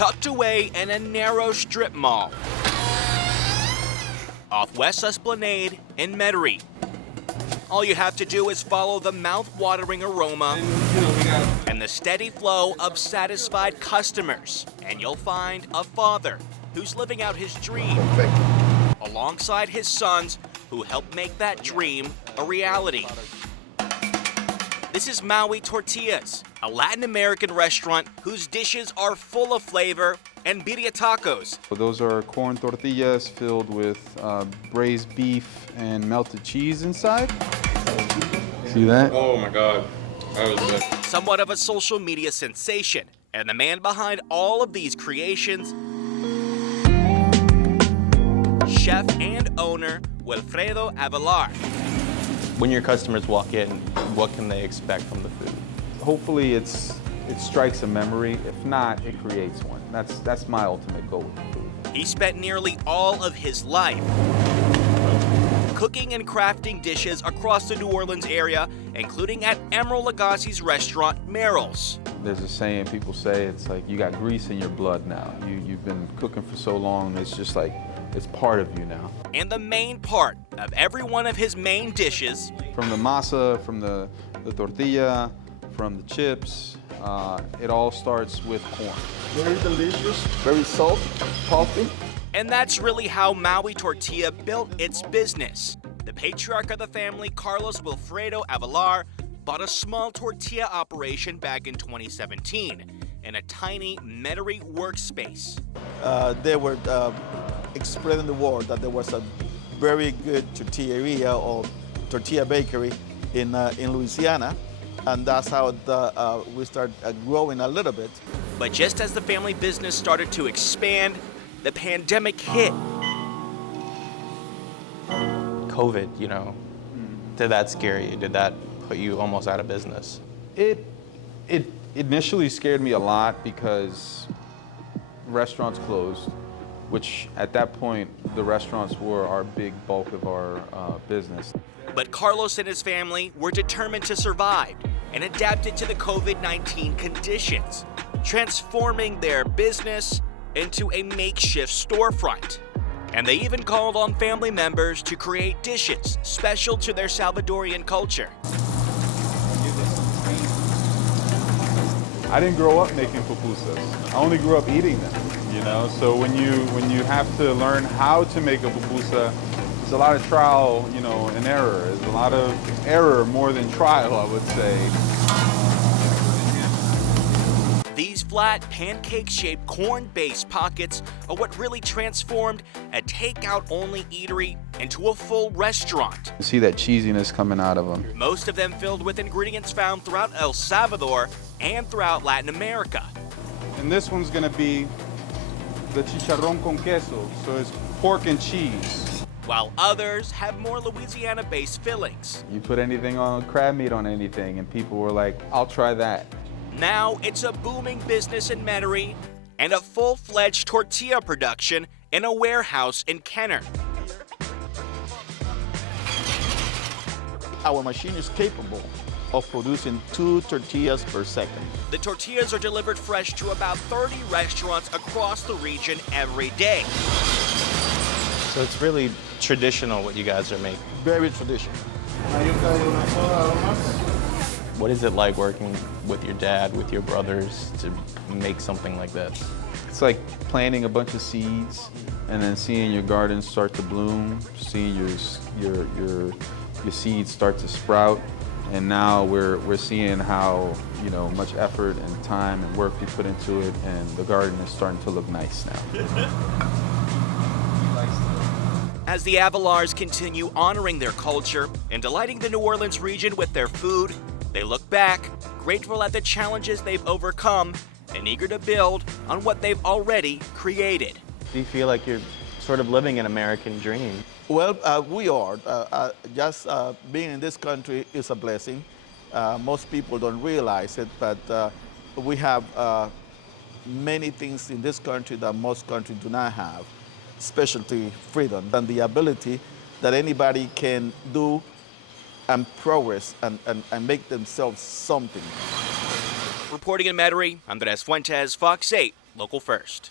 tucked away in a narrow strip mall off West Esplanade in Medellin. All you have to do is follow the mouth-watering aroma and the steady flow of satisfied customers, and you'll find a father who's living out his dream alongside his sons who help make that dream a reality. This is Mawi Tortillas, a Latin American restaurant whose dishes are full of flavor and birria tacos. Those are corn tortillas filled with braised beef and melted cheese inside. See that? Oh my God, that was good. Somewhat of a social media sensation, and the man behind all of these creations, chef and owner Wilfredo Avelar. When your customers walk in, what can they expect from the food? Hopefully it strikes a memory. If not, it creates one. That's my ultimate goal with the food. He spent nearly all of his life cooking and crafting dishes across the New Orleans area, includking at Emeril Lagasse's restaurant, Merrill's. There's a saying people say, it's like you got grease in your blood now. You've been cooking for so long, it's just like, it's part of you now. And the main part of every one of his main dishes, from the masa, from the tortilla, from the chips, it all starts with corn. Very delicious, very salty, toffee. And that's really how Mawi Tortilla built its business. The patriarch of the family, Carlos Wilfredo Avelar, bought a small tortilla operation back in 2017 in a tiny Medellin workspace. They were spreading the word that there was a very good tortilleria or tortilla bakery in Louisiana, and that's how we started growing a little bit. But just as the family business started to expand, the pandemic hit. COVID, did that scare you? Did that put you almost out of business? It initially scared me a lot because restaurants closed, which at that point, the restaurants were our big bulk of our business. But Carlos and his family were determined to survive and adapted to the COVID-19 conditions, transforming their business into a makeshift storefront. And they even called on family members to create dishes special to their Salvadorian culture. I didn't grow up making pupusas. I only grew up eating them, So when you have to learn how to make a pupusa, there's a lot of trial, and error. There's a lot of error more than trial, I would say. These flat, pancake-shaped, corn-based pockets are what really transformed a takeout-only eatery into a full restaurant. You see that cheesiness coming out of them. Most of them filled with ingredients found throughout El Salvador and throughout Latin America. And this one's gonna be the chicharrón con queso, so it's pork and cheese. While others have more Louisiana-based fillings. You put anything on, crab meat on anything, and people were like, I'll try that. Now it's a booming business in Medellin and a full-fledged tortilla production in a warehouse in Kenner. Our machine is capable of producing 2 tortillas per second. The tortillas are delivered fresh to about 30 restaurants across the region every day. So it's really traditional what you guys are making. Very traditional. What is it like working with your dad, with your brothers, to make something like this? It's like planting a bunch of seeds and then seeing your garden start to bloom, seeing your seeds start to sprout, and now we're seeing how much effort and time and work we put into it, and the garden is starting to look nice now. As the Avelars continue honoring their culture and delighting the New Orleans region with their food, they look back, grateful at the challenges they've overcome and eager to build on what they've already created. Do you feel like you're sort of living an American dream? Well, we are. Just being in this country is a blessing. Most people don't realize it, but we have many things in this country that most countries do not have, especially freedom and the ability that anybody can do and progress and make themselves something. Reporting in Medellin, Andres Fuentes, Fox 8 local first.